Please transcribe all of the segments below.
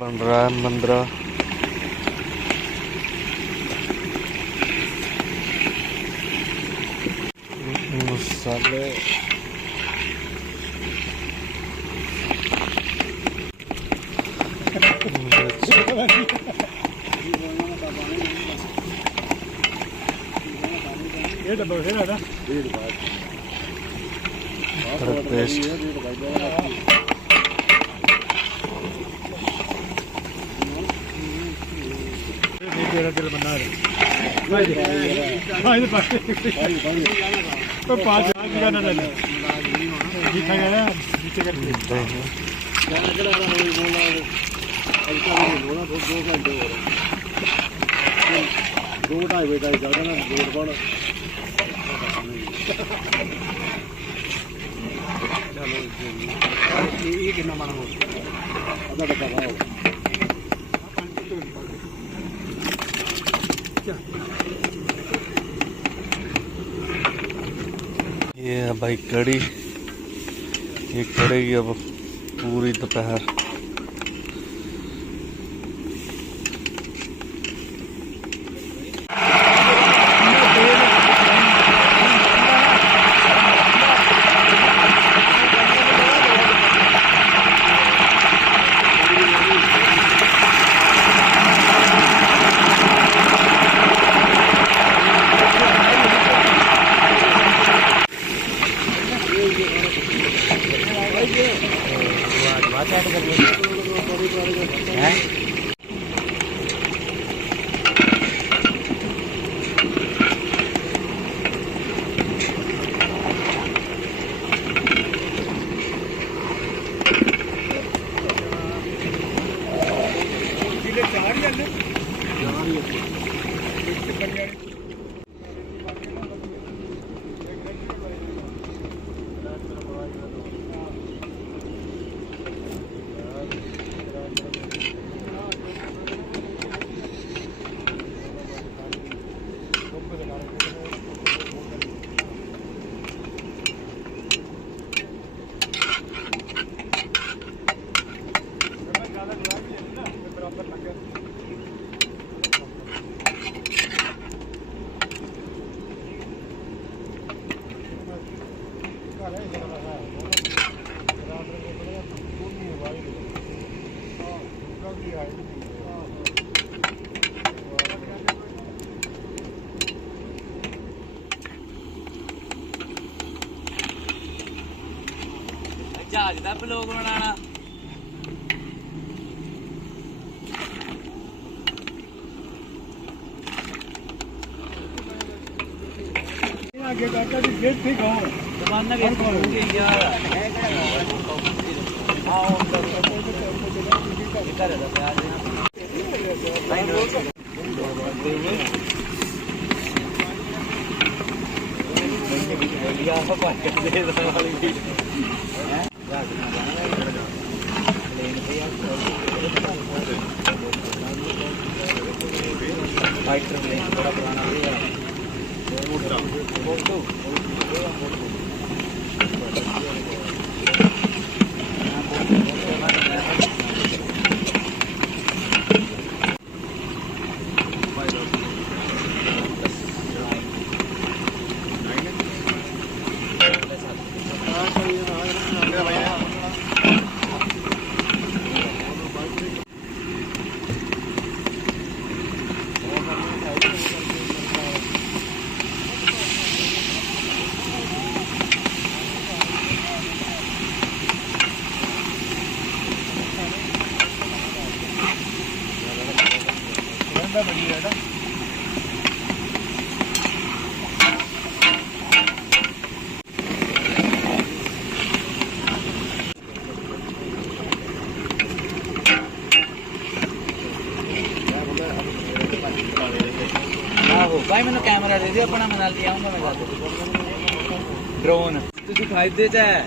बन रहा है मंदिर। मसाले पेस्ट दो ढाई बजे तक चल जाना रोड पर कितना माना हो आधा टका खाओ। ये है भाई कड़ी। ये कड़ेगी अब पूरी दोपहर। जहाज का ब्लॉग बनाना आगे काका जी गेट ठीक हो जमाना के यार आओ कर दे प्याज यहां पर दे वाली फाइटर प्लेन बड़ा पुराना भाई मैंने कैमरा दे दिया अपना मना लिया आऊंगा मैं ड्रोन तुझे फायदे च है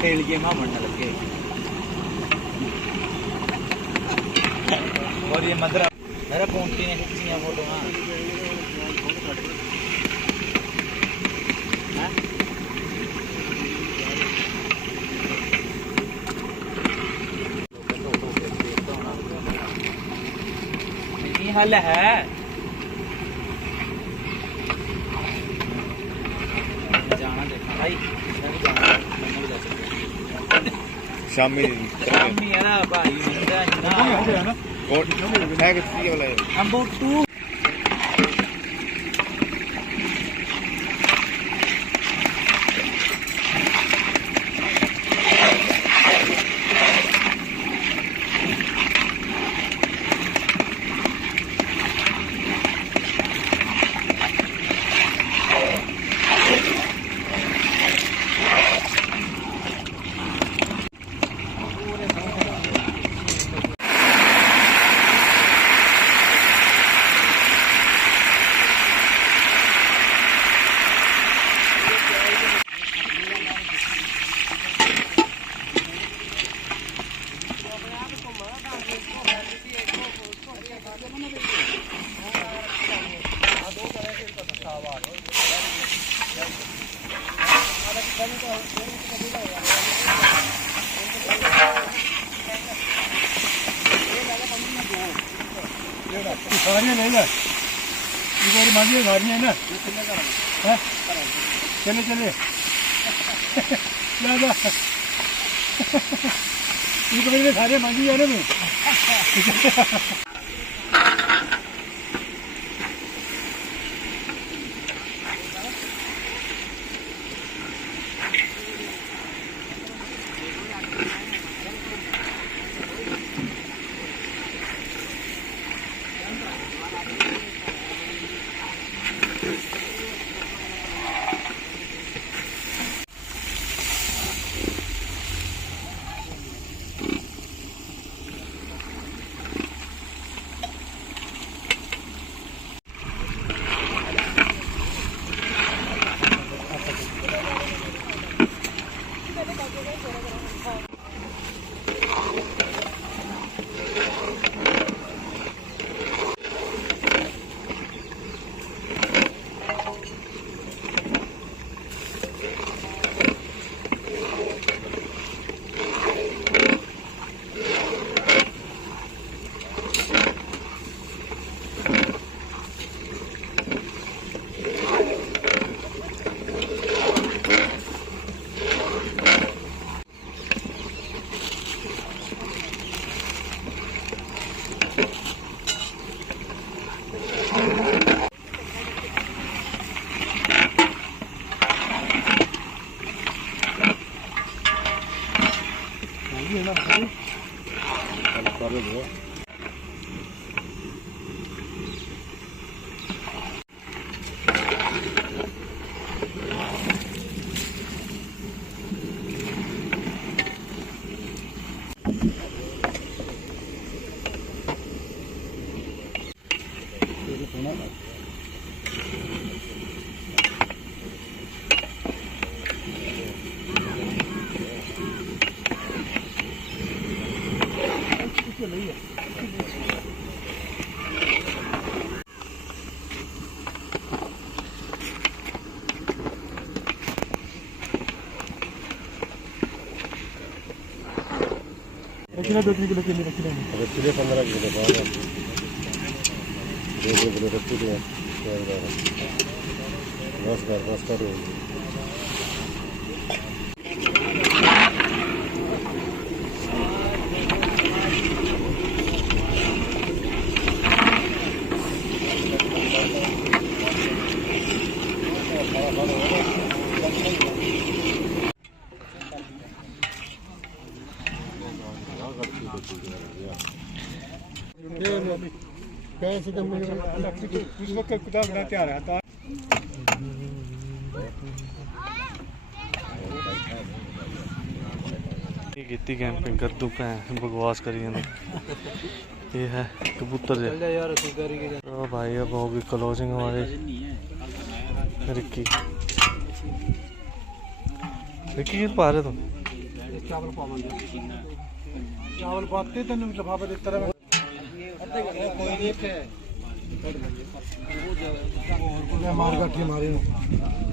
खेल गेम बनने लगे ये मदर मेरा पोंटी ने खिंचियां फोटोआं नहीं हल है जाना देखना भाई मैं भी जाना मैंने भी जा सकता शामी शामी है ना भाई मिलता है ना कौन है कितनी वाला है हम बहुत तू सारियां नहीं है एक बार मांझी सारियां ना हैं चले चले जा एक बार सारे मांझी है ना मैं रखना 2-3 किलो केले रख लेंगे अगर किलो 15 किलो बाद 2 किलो रख दो बस कर कैसे कम उस वक्त कुछ बना तैयार है तो की कैंपिंग कर दू बकवास करी ये है कबूतर तो भाई अब होगी क्लोजिंग हमारे रिक्की रिक्की पा रहे तुम चावल पाते तेन लिफाफा दिता ਮਾਰ ਗੱਠੀ ਮਾਰੇ ਨੂੰ